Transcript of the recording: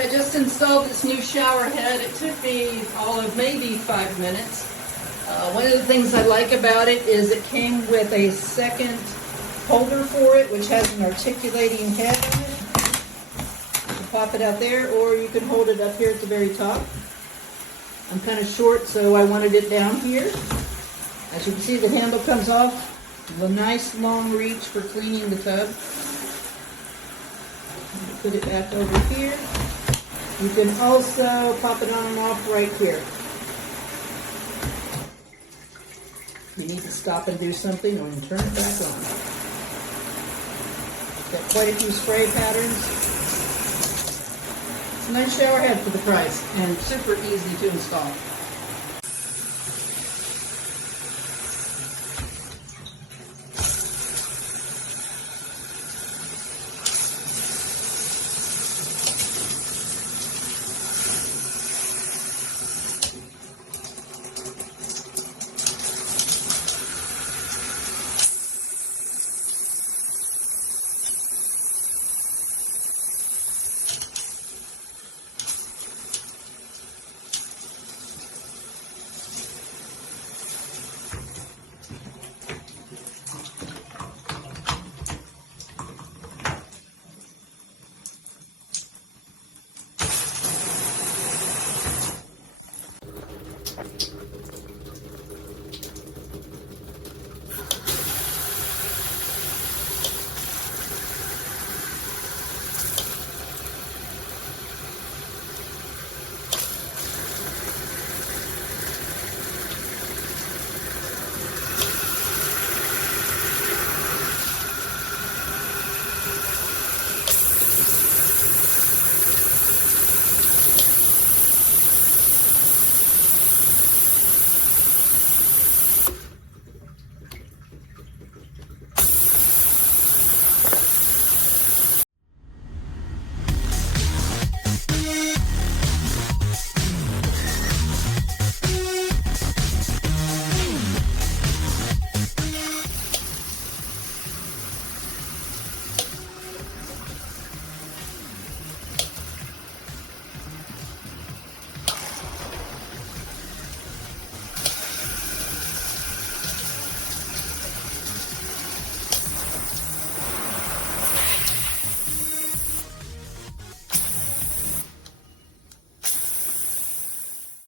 Alright, I just installed this new shower head. It took me all of maybe 5 minutes. One of the things I like about it is it came with a second holder for it, which has an articulating head on it. You can pop it out there, or you can hold it up here at the very top. I'm kind of short, so I wanted it down here. As you can see, the handle comes off. A nice long reach for cleaning the tub. Put it back over here. You can also pop it on and off right here. You need to stop and do something, or you can turn it back on. Got quite a few spray patterns. It's a nice shower head for the price, and super easy to install.